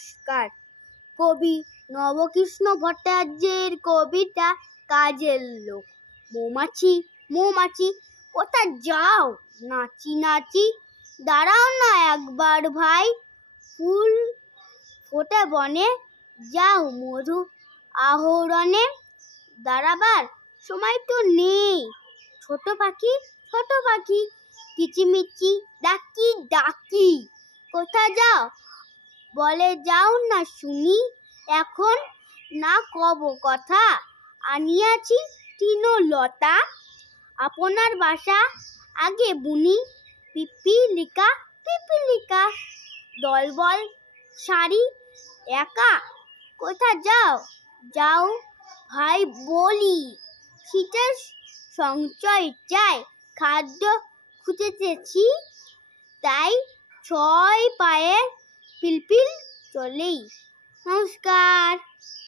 নমস্কার। কবি নবকৃষ্ণ ভট্টাচার্যের কবিতা কাজের লোক। মৌমাছি মৌমাছি কোথায় যাও নাচি নাচি, দাঁড়াও না একবার ভাই, ফুল ফোটে বনে, যাও মধু আহরণে। দাঁড়াবার সময় তো নেই, ছোট পাখি কিচিমিচি ডাকি ডাকি, কোথায় যাও বলে যাও না শুনি, এখন না কব কথা, আনিয়াছি তৃণলতা, আপনার বাসা আগে বুনি, পিপিলিকা দলবল সারি একা, কোথা যাও ভাই বলি, শীতের সঞ্চয় চাই, খাদ্য খুঁজেছি তাই 6 পায়ে পিলপিল চলেই। নমস্কার।